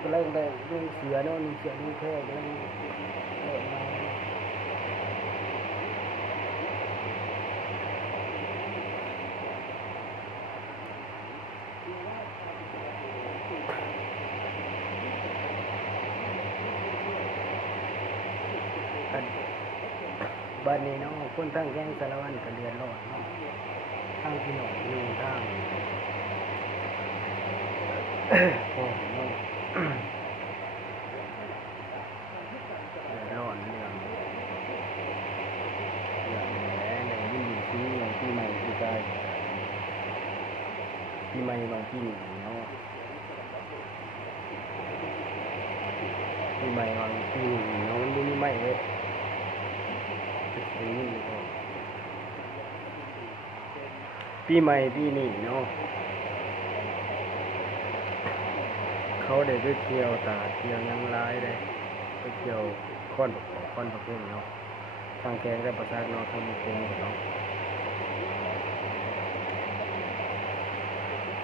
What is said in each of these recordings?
ก็เริ่มได้เรื่องเสือเนาะมีเสือมีแค่เรื่องเริ่มมากันบ้านนี้เนาะคนทั้งแก๊งสารวัตรก็เดือดร้อนเนาะทางพี่น้องอยู่ทางโอ้โหเดือดร้อนเรื่องแหน่ในยิ่งซื้ออย่างที่ใหม่ที่ได้ที่ใหม่บางที่เนาะที่ใหม่บางที่เนาะมันไม่มีใหม่เลยปีใหม่ปีนี้เนาะเขาได้ไปเที่ยวตาเที่ยวยังร้ายเลยไปเที่ยวค่อนประเภทเนาะทางแกงได้ประสาทเนาะทางมีเก่งเนาะ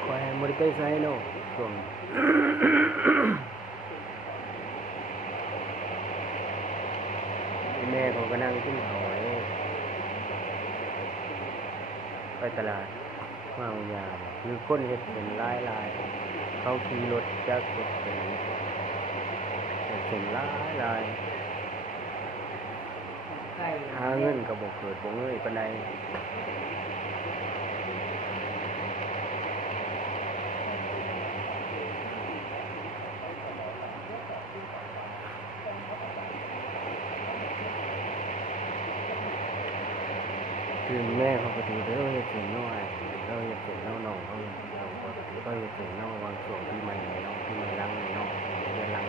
คอยมริไปไซเนาะช่วงแม่เขาก็นั่งกินหอยไปตลาดมายาหรือคนเห็ดเป็นลายเขาขี่รถจักรเป็นลายหาเงินกับบกเกิดบกเงยปานใดคือแม่เขาปฏิบัติเราเห็ดเสียงน้อยเราเห็ดเสียงน้องเขาเห็ดเสียงน้องวางช่วงปีใหม่เนาะปีใหม่ลังเนาะเดือนลัง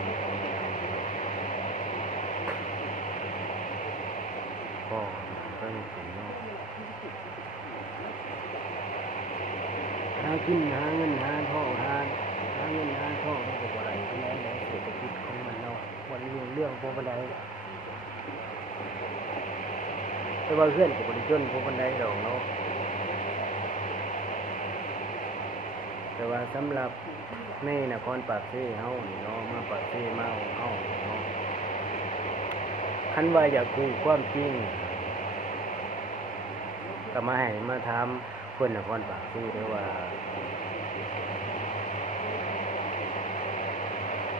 ของก็เห็ดเสียงน้องหากินหาเงินหาทองหาเงินหาทองมันก็บ่ได้ปานใดแล้วเศรษฐกิจของมันเนาะวันนี้เรื่องพวกปานใดแต่ว่าเพื่อนก็บ่ได้จนพวกปานใดดอกเนาะแต่ว่าสำหรับในนครปากเซ่เฮานี่เนาะมาปากเซ่มาเฮาเนาะคันว่าอยากรู้ความจริงก็มาให้มาถามคนนครปากเซ่เด้อว่า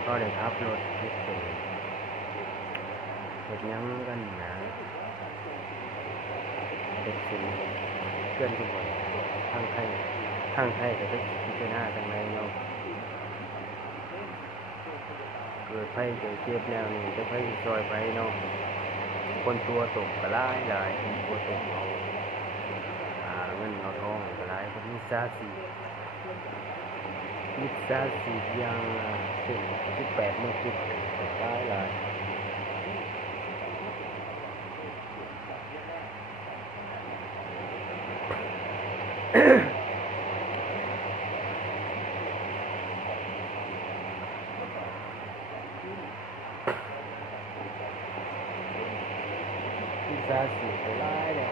ก็ได้ขับรถเฮ็ดเป็นเฮ็ดหยังกันนะเฮ็ดเป็นเพื่อนทุกคนทางไทยก็ได้พิจารณาทางในเนาะเกิดภัยเกิดเจ็บแล้วนี่จะภัยซอยไปเนาะคนตัวตกก็หลายคนตัวตกเอาเงินเอาทองก็หลายคนมิจฉาชีพอย่างเช่น18 มงกุฎก็หลายมิจฉาชีพก็หลายเลย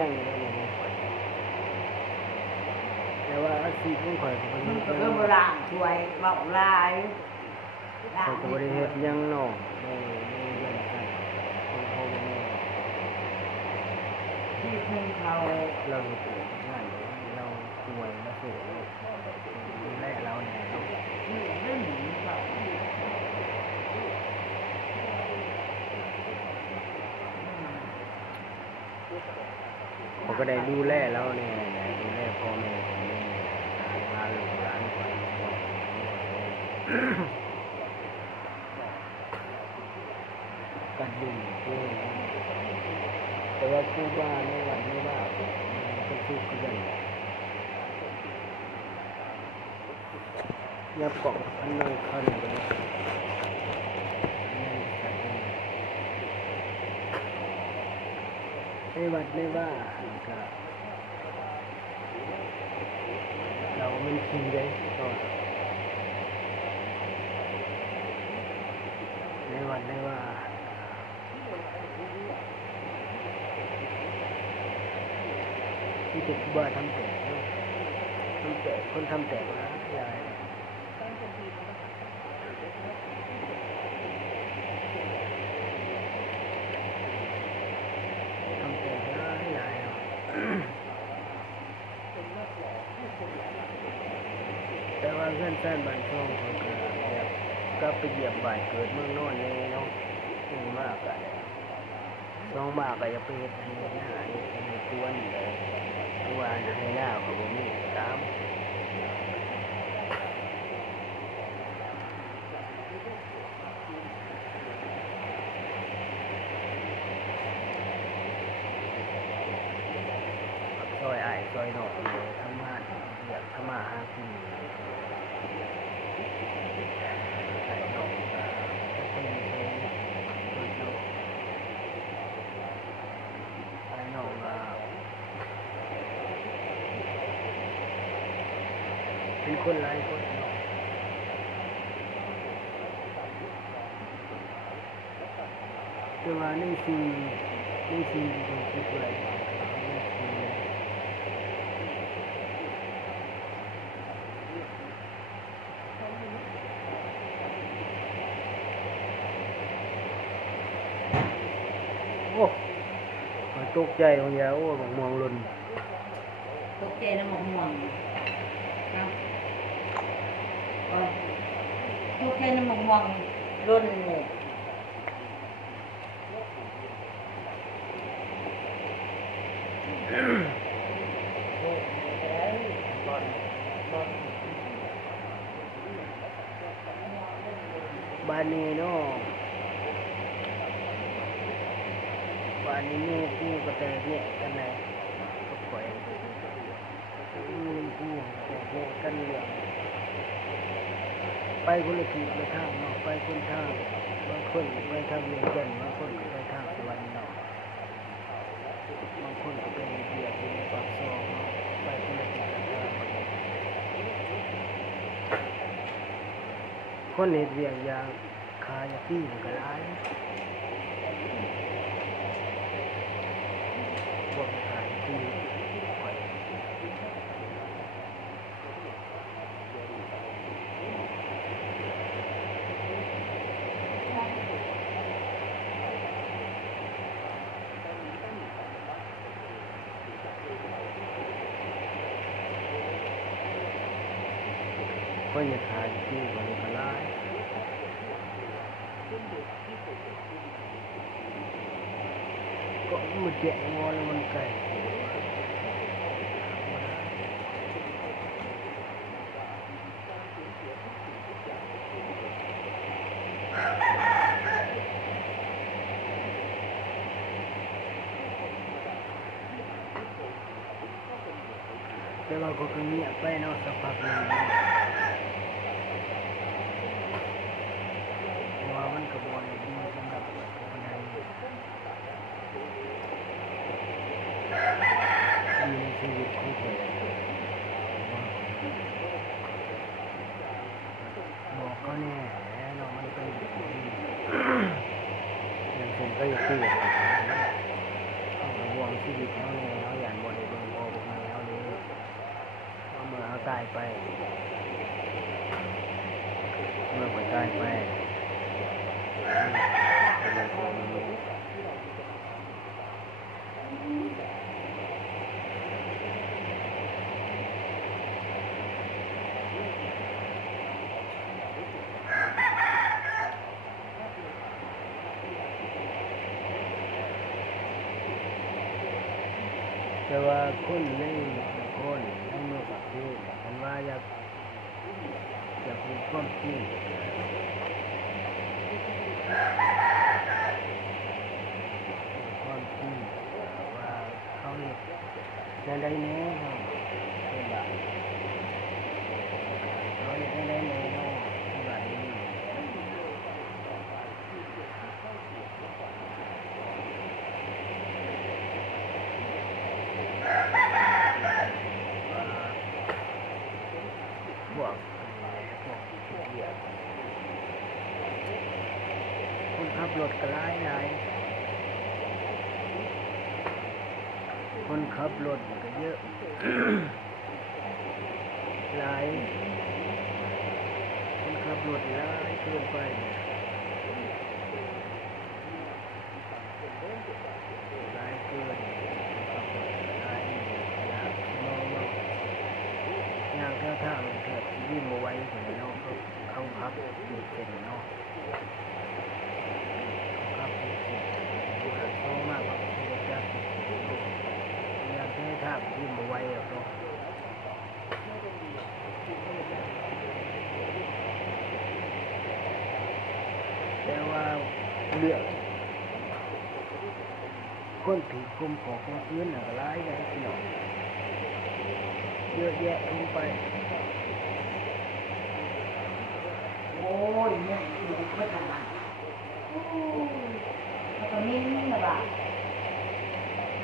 ยังอยู่เลยแต่ว่าอาชีพของข่อยก็เป็นก็โบราณช่วยบอกลายเขาก็บ่ได้เฮ็ดหยังเนาะได้เงินกันของพ่อแม่ที่พึ่งเขาเราเฮ็ดงานเราป่วยมาสู่ดูแลเราแน่เนาะเขาก็ได้ดูแลเราแน่ดูแลพ่อแม่ของแม่หลูกหลานคนกันดูแต่ว่าครูบาในวัดไม่ว่าเป็นทุกข์กันยับเกาะอันนั้นคันกันในวัดไม่ว่าก็เรามันขี่ได้ก็ในวัดไม่ว่า ที่เด็กบ้านทำแตกเนาะทำแตกคนทำแตกนะยายทำแตกนะยายเนาะ แต่ว่าเพื่อนแฟนบ้านช่องเขาก็อยากกลับไปเหยียบบ้านเกิดเมืองโน่นเลยเนาะซึ่งมากอะน้องมากก็อยากไปเฮ็ดให้หน้าเฮ็ดให้กวนเลยเพราะว่าให้หน้าเขาบ่มีตามซอยอ้ายซอยน้องเลยทำงานอยากทำมาหากินไอ้น้องก็เป็นไอ้น้องก็เป็นคนหลายคนเนาะแต่ว่าในสิ่งที่ผมคิดไว้นั่นคือโอ้มันตกใจของยาโอ้ของมองหล่น ตกใจน้ำหมกม่วงนะตกใจน้ำหมกม่วงร่นเลย บ้านนี้เนาะบ้านนี้มูกูก็แตกเนี่ยกันเลยก็ปล่อยมูกูแตกเนี่ยกันเรื่องไปคนละทิศละทางเนาะไปคนทางบางคนไปทางเวียงจันทน์บางคนก็ไปทางสวรรค์เนาะบางคนก็ไปเบียดไปปากซอยเนาะไปคนละทิศละทางคนเฮ็ดเวียกอย่างขายาตี้มันก็หลายพวกขายที่ไปคนจะขายที่มันก็หลายก็มันแจกงอแล้วมันไก่แต่ว่าก็เงียบไปเนาะสักพักหนึงเพราะว่ามันก็บ่ได้ดีสำหรับคนไทยดีในชีวิตของผมบอกเขาแน่เนาะมันเป็นอย่างนี้อย่างผมก็อยากเปลี่ยนเอาห่วงชีวิตเขาเนี่ยเขาอยากบ่ได้เบิ่งพ่อเบิ่งแม่เขาเลยเอาเมื่อเขาตายไปเมื่อเขาตายไปแต่ว่าคนในคนในเมืองประเทศมันว่าอยากมีความจริงความจริงว่าเขาเห็นในใดแน่เนาะเป็นแบบเขาเห็นในใดแน่เนาะที่แบบนี้พวกเกียร์คนขับรถก็หลายคน คนขับรถก็เยอะ หลายคนขับรถหลายเกินไปหลายเกินขับรถหลายอยากมองว่าอย่างแถวทางแถบที่วิ่งมาไว้ถึงเนาะเขาขับติดเป็นเนาะเขาขับติดเป็นมากมากกว่าที่จะอย่างแถวทางวิ่งมาไว้เนาะแต่ว่าเรื่องคนถือคุมของคนอื่นน่ะก็ร้ายนะพี่น้องเยอะแยะลงไป โอ้ยเนี่ยอยู่ไม่ทันมันแล้วก็นิ่งแบบว่า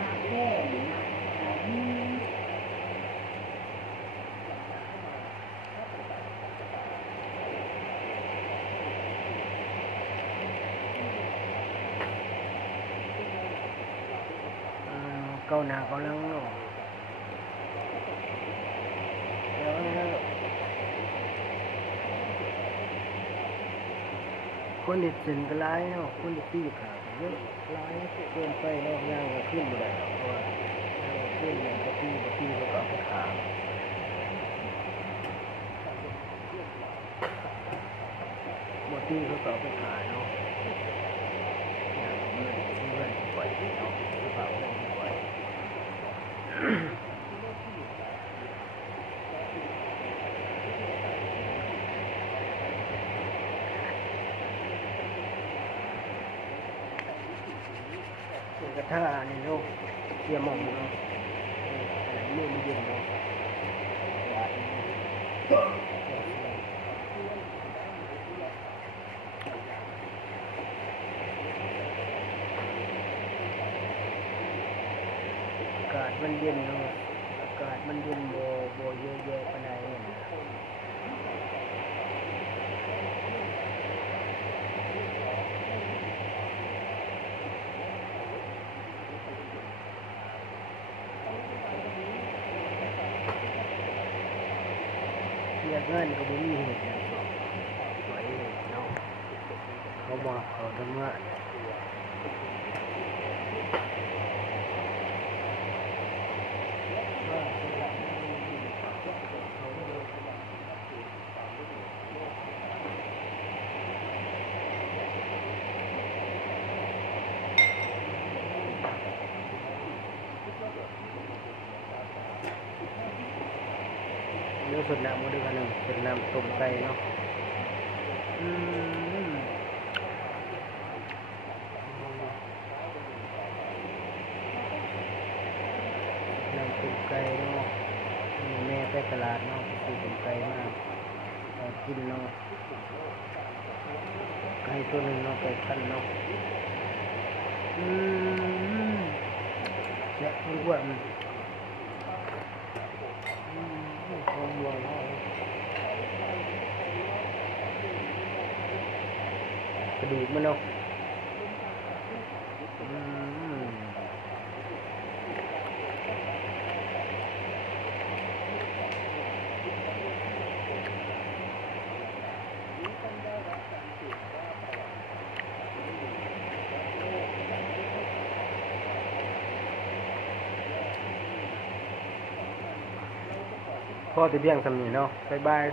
น้ำแก้มน้ำอะไรนี่ เกาหน้าเกาหลังเนาะแล้วคนที่สินก็ร้ายเนาะคนที่ตีขาก็เยอะร้ายเกินไปเนาะย่างก็ขึ้นไม่ได้หรอกเพราะว่าย่างก็ขึ้นเนี่ยก็ตีก็เอาไปขาบตีเขาก็เอาไปขาเนาะอย่างเมื่อที่เพื่อนปล่อยเนาะหรือเปล่าเพื่อนปล่อยกระทะนี่เนาะเกี่ยมองเนาะมือมันเย็นเนาะอากาศมันเย็นเนาะอากาศมันเย็นโบเยอะแยะปานใดเนี่ยเรียกเงินก็บ่มีเหตุอย่างเนาะไว้เนาะเขาบอกเขาทำงานเนื้อสดน้ำมาด้วยกันหนึ่งสดน้ำต้มไก่เนาะอืมน้ำต้มไก่เนาะแม่ไปตลาดเนาะซื้อต้มไก่มากินเนาะไก่ตัวหนึ่งเนาะไก่พันเนาะอืมแซ่บทุกวันความหวานกระดูกมันเนาะพ่อจะเบี้ยงสำนีเนาะบ๊ายบาย